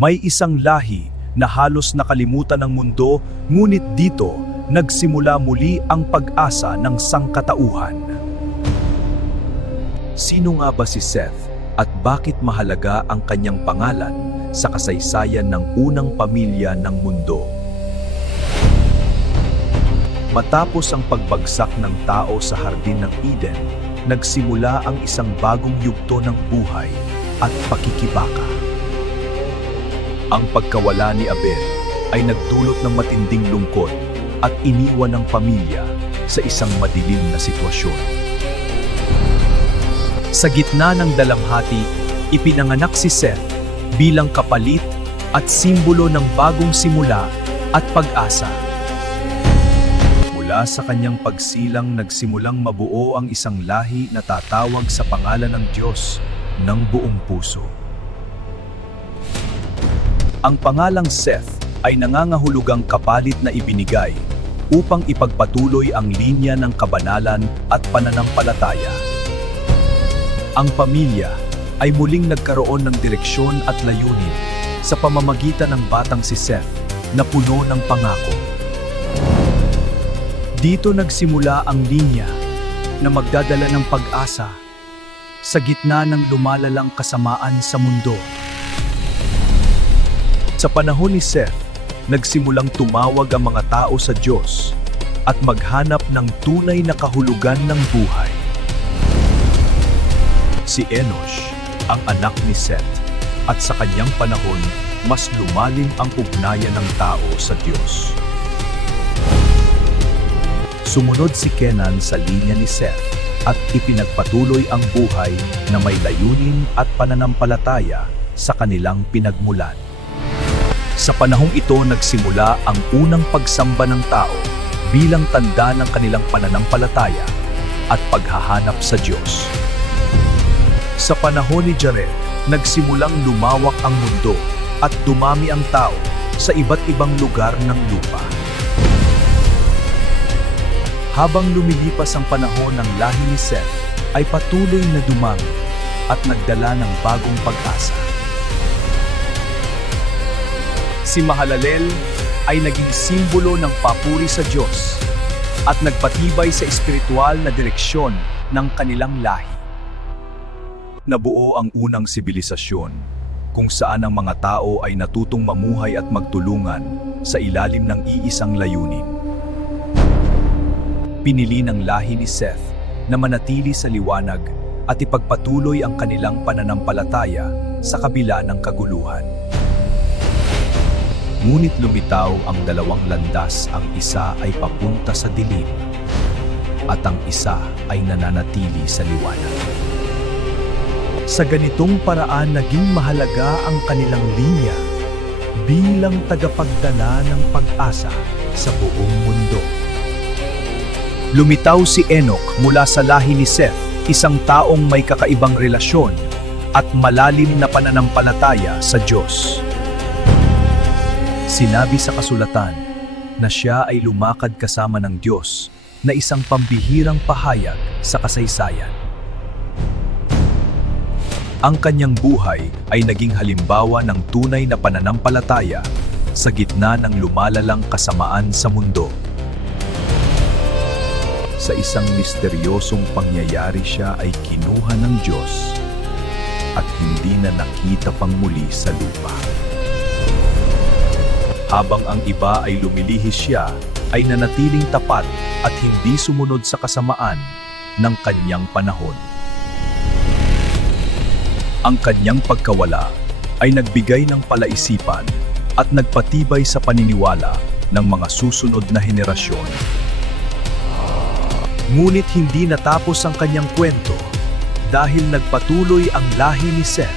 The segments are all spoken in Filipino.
May isang lahi na halos nakalimutan ng mundo, ngunit dito nagsimula muli ang pag-asa ng sangkatauhan. Sino nga ba si Seth at bakit mahalaga ang kanyang pangalan sa kasaysayan ng unang pamilya ng mundo? Matapos ang pagbagsak ng tao sa hardin ng Eden, nagsimula ang isang bagong yugto ng buhay at pakikibaka. Ang pagkawala ni Abel ay nagdulot ng matinding lungkot at iniwan ng pamilya sa isang madilim na sitwasyon. Sa gitna ng dalamhati, ipinanganak si Seth bilang kapalit at simbolo ng bagong simula at pag-asa. Mula sa kanyang pagsilang nagsimulang mabuo ang isang lahi na tatawag sa pangalan ng Diyos ng buong puso. Ang pangalang Seth ay nangangahulugang kapalit na ibinigay upang ipagpatuloy ang linya ng kabanalan at pananampalataya. Ang pamilya ay muling nagkaroon ng direksyon at layunin sa pamamagitan ng batang si Seth na puno ng pangako. Dito nagsimula ang linya na magdadala ng pag-asa sa gitna ng lumalalang kasamaan sa mundo. Sa panahon ni Seth, nagsimulang tumawag ang mga tao sa Diyos at maghanap ng tunay na kahulugan ng buhay. Si Enosh, ang anak ni Seth, at sa kanyang panahon, mas lumalim ang ugnayan ng tao sa Diyos. Sumunod si Kenan sa linya ni Seth at ipinagpatuloy ang buhay na may layunin at pananampalataya sa kanilang pinagmulan. Sa panahong ito nagsimula ang unang pagsamba ng tao bilang tanda ng kanilang pananampalataya at paghahanap sa Diyos. Sa panahon ni Jared, nagsimulang lumawak ang mundo at dumami ang tao sa iba't ibang lugar ng lupa. Habang lumilipas ang panahon ng lahi ni Seth, ay patuloy na dumami at nagdala ng bagong pag-asa. Si Mahalalel ay naging simbolo ng papuri sa Diyos at nagpatibay sa espiritual na direksyon ng kanilang lahi. Nabuo ang unang sibilisasyon kung saan ang mga tao ay natutong mamuhay at magtulungan sa ilalim ng iisang layunin. Pinili ng lahi ni Seth na manatili sa liwanag at ipagpatuloy ang kanilang pananampalataya sa kabila ng kaguluhan. Ngunit lumitaw ang dalawang landas, ang isa ay papunta sa dilim at ang isa ay nananatili sa liwanag. Sa ganitong paraan naging mahalaga ang kanilang linya bilang tagapagdala ng pag-asa sa buong mundo. Lumitaw si Enoch mula sa lahi ni Seth, isang taong may kakaibang relasyon at malalim na pananampalataya sa Diyos. Sinabi sa kasulatan na siya ay lumakad kasama ng Diyos na isang pambihirang pahayag sa kasaysayan. Ang kanyang buhay ay naging halimbawa ng tunay na pananampalataya sa gitna ng lumalalang kasamaan sa mundo. Sa isang misteryosong pangyayari siya ay kinuha ng Diyos at hindi na nakita pang muli sa lupa. Habang ang iba ay lumilihis, siya ay nanatiling tapat at hindi sumunod sa kasamaan ng kanyang panahon. Ang kanyang pagkawala ay nagbigay ng palaisipan at nagpatibay sa paniniwala ng mga susunod na henerasyon. Ngunit hindi natapos ang kanyang kwento dahil nagpatuloy ang lahi ni Seth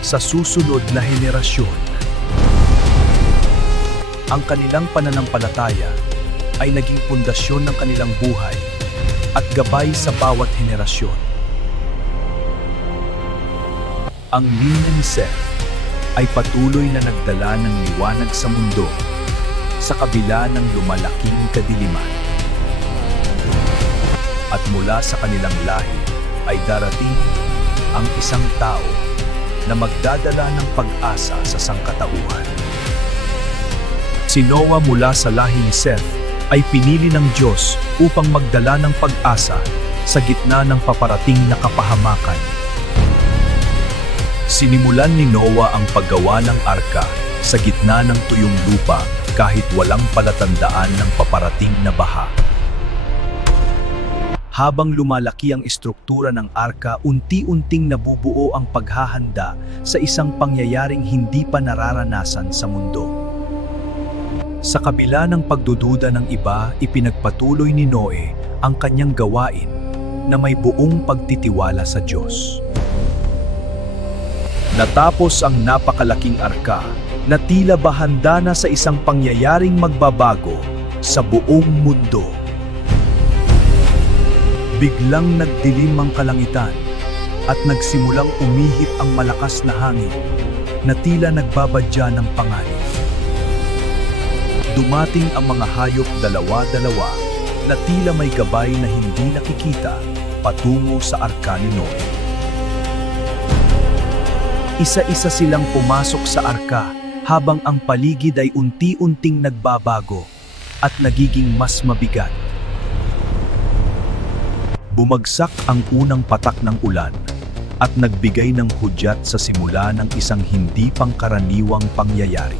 sa susunod na henerasyon. Ang kanilang pananampalataya ay naging pundasyon ng kanilang buhay at gabay sa bawat henerasyon. Ang linya ni Seth ay patuloy na nagdala ng liwanag sa mundo sa kabila ng lumalaking kadiliman. At mula sa kanilang lahi ay darating ang isang tao na magdadala ng pag-asa sa sangkatauhan. Si Noah mula sa lahi ni Seth ay pinili ng Diyos upang magdala ng pag-asa sa gitna ng paparating na kapahamakan. Sinimulan ni Noah ang paggawa ng arka sa gitna ng tuyong lupa kahit walang palatandaan ng paparating na baha. Habang lumalaki ang estruktura ng arka, unti-unting nabubuo ang paghahanda sa isang pangyayaring hindi pa nararanasan sa mundo. Sa kabila ng pagdududa ng iba, ipinagpatuloy ni Noe ang kanyang gawain na may buong pagtitiwala sa Diyos. Natapos ang napakalaking arka na tila ba handa na sa isang pangyayaring magbabago sa buong mundo. Biglang nagdilim ang kalangitan at nagsimulang umihip ang malakas na hangin na tila nagbabadya ng panganib. Dumating ang mga hayop dalawa-dalawa na tila may gabay na hindi nakikita patungo sa arka ni Noe. Isa-isa silang pumasok sa arka habang ang paligid ay unti-unting nagbabago at nagiging mas mabigat. Bumagsak ang unang patak ng ulan at nagbigay ng hudyat sa simula ng isang hindi pangkaraniwang pangyayari.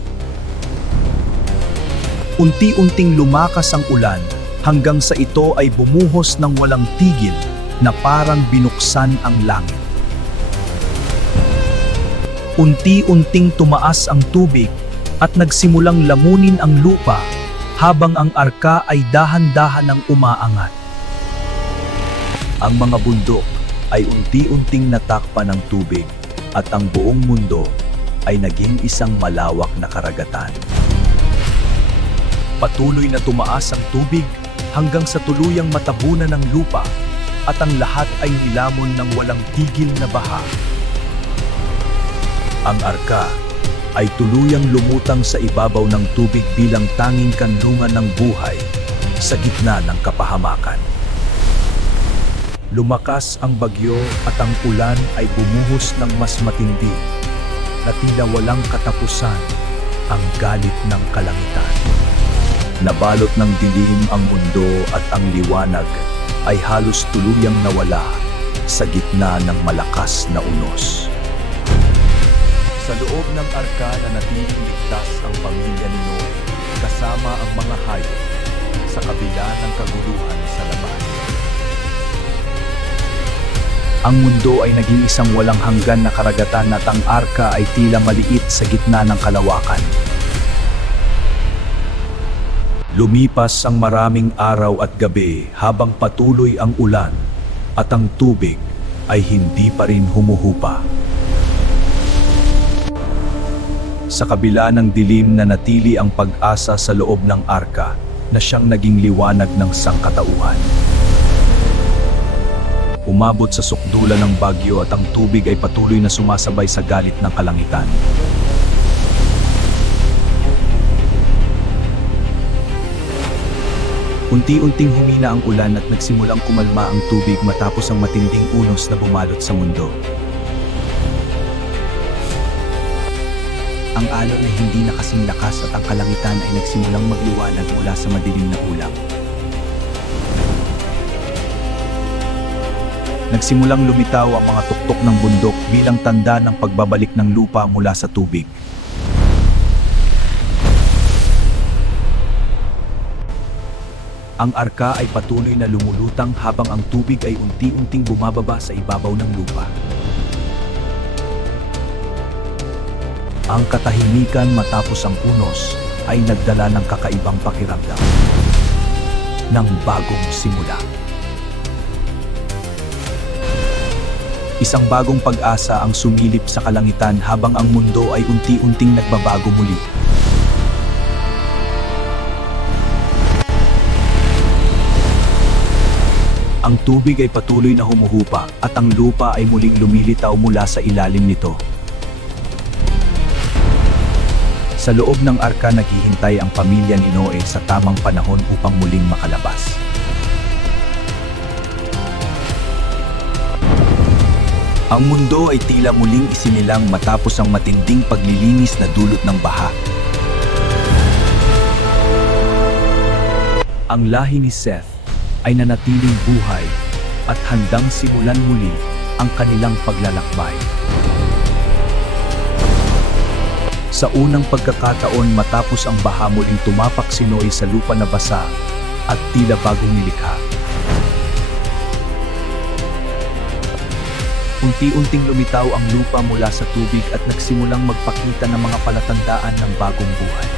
Unti-unting lumakas ang ulan hanggang sa ito ay bumuhos ng walang tigil na parang binuksan ang langit. Unti-unting tumaas ang tubig at nagsimulang lamunin ang lupa habang ang arka ay dahan-dahan ang umaangat. Ang mga bundok ay unti-unting natakpan ng tubig at ang buong mundo ay naging isang malawak na karagatan. Patuloy na tumaas ang tubig hanggang sa tuluyang matabunan ng lupa at ang lahat ay nilamon ng walang tigil na baha. Ang arka ay tuluyang lumutang sa ibabaw ng tubig bilang tanging kanlungan ng buhay sa gitna ng kapahamakan. Lumakas ang bagyo at ang ulan ay bumuhos ng mas matindi na tila walang katapusan ang galit ng kalangitan. Nabalot ng dilim ang mundo at ang liwanag ay halos tuluyang nawala sa gitna ng malakas na unos. Sa loob ng arka na natiling ligtas ang pamilya ni Noe kasama ang mga hayop sa kabila ng kaguluhan sa labas. Ang mundo ay naging isang walang hanggan na karagatan at ang arka ay tila maliit sa gitna ng kalawakan. Lumipas ang maraming araw at gabi habang patuloy ang ulan at ang tubig ay hindi pa rin humuhupa. Sa kabila ng dilim na natili ang pag-asa sa loob ng arka na siyang naging liwanag ng sangkatauhan. Umabot sa sukdulan ng bagyo at ang tubig ay patuloy na sumasabay sa galit ng kalangitan. Unti-unting humina ang ulan at nagsimulang kumalma ang tubig matapos ang matinding unos na bumalot sa mundo. Ang alon ay hindi na kasing lakas at ang kalangitan ay nagsimulang magliwanag mula sa madilim na ulap. Nagsimulang lumitaw ang mga tuktok ng bundok bilang tanda ng pagbabalik ng lupa mula sa tubig. Ang arka ay patuloy na lumulutang habang ang tubig ay unti-unting bumababa sa ibabaw ng lupa. Ang katahimikan matapos ang unos ay nagdala ng kakaibang pakiramdam ng bagong simula. Isang bagong pag-asa ang sumilip sa kalangitan habang ang mundo ay unti-unting nagbabago muli. Ang tubig ay patuloy na humuhupa at ang lupa ay muling lumilitaw mula sa ilalim nito. Sa loob ng arka naghihintay ang pamilya ni Noe sa tamang panahon upang muling makalabas. Ang mundo ay tila muling isinilang matapos ang matinding paglilinis na dulot ng baha. Ang lahi ni Seth ay nanatiling buhay at handang simulan muli ang kanilang paglalakbay. Sa unang pagkakataon matapos ang baha, muling tumapak si Noe sa lupa na basa at tila bagong nilikha. Unti-unting lumitaw ang lupa mula sa tubig at nagsimulang magpakita ng mga palatandaan ng bagong buhay.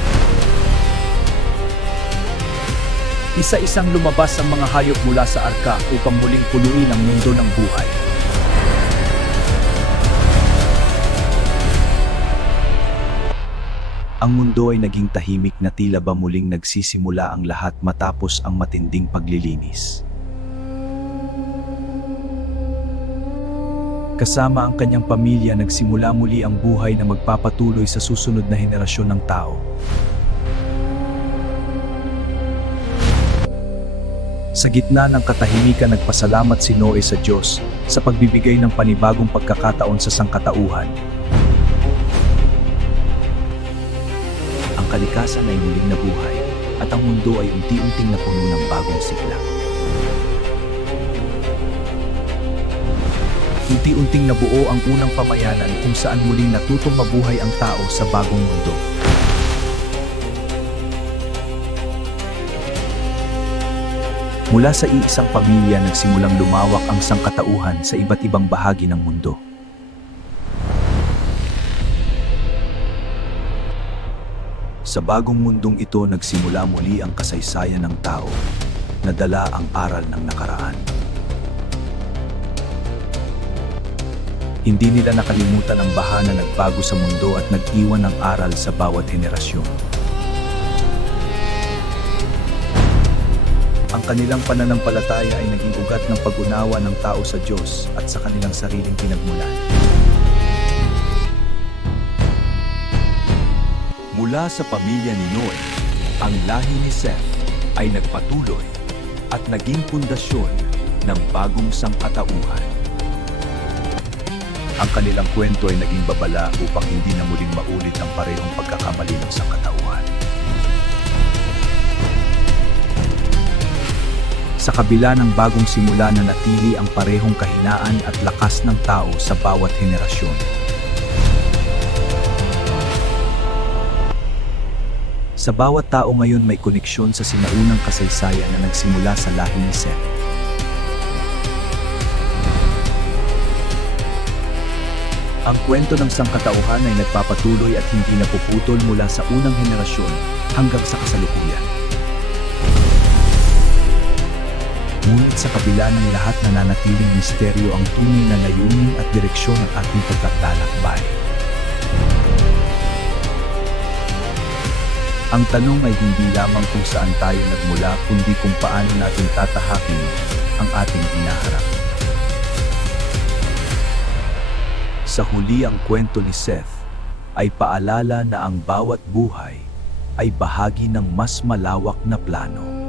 Isa-isang lumabas ang mga hayop mula sa arka upang muling punuin ang mundo ng buhay. Ang mundo ay naging tahimik na tila ba muling nagsisimula ang lahat matapos ang matinding paglilinis. Kasama ang kanyang pamilya, nagsimula muli ang buhay na magpapatuloy sa susunod na henerasyon ng tao. Sa gitna ng katahimikan, nagpasalamat si Noe sa Diyos sa pagbibigay ng panibagong pagkakataon sa sangkatauhan. Ang kalikasan ay muling nabuhay at ang mundo ay unti-unting napuno ng bagong sigla. Unti-unting nabuo ang unang pamayanan kung saan muling natutong mabuhay ang tao sa bagong mundo. Mula sa iisang pamilya, nagsimulang lumawak ang sangkatauhan sa iba't ibang bahagi ng mundo. Sa bagong mundong ito, nagsimula muli ang kasaysayan ng tao, nadala ang aral ng nakaraan. Hindi nila nakalimutan ang baha na nagbago sa mundo at nag-iwan ng aral sa bawat henerasyon. Ang kanilang pananampalataya ay naging ugat ng pag-unawa ng tao sa Diyos at sa kanilang sariling pinagmulan. Mula sa pamilya ni Noe, ang lahi ni Seth ay nagpatuloy at naging pundasyon ng bagong sangkatauhan. Ang kanilang kwento ay naging babala upang hindi na muling maulit ang parehong pagkakamali ng sangkatauhan. Sa kabila ng bagong simula, na natili ang parehong kahinaan at lakas ng tao sa bawat henerasyon. Sa bawat tao ngayon may koneksyon sa sinaunang kasaysayan na nagsimula sa lahi ni Seth. Ang kwento ng sangkatauhan ay nagpapatuloy at hindi napuputol mula sa unang henerasyon hanggang sa kasalukuyan. Ngunit sa kabila ng lahat, nananatiling misteryo ang tunay na layunin at direksyon ng ating pagtatalakbay. Ang tanong ay hindi lamang kung saan tayo nagmula, kundi kung paano natin tatahakin ang ating hinaharap. Sa huli, ang kwento ni Seth ay paalala na ang bawat buhay ay bahagi ng mas malawak na plano.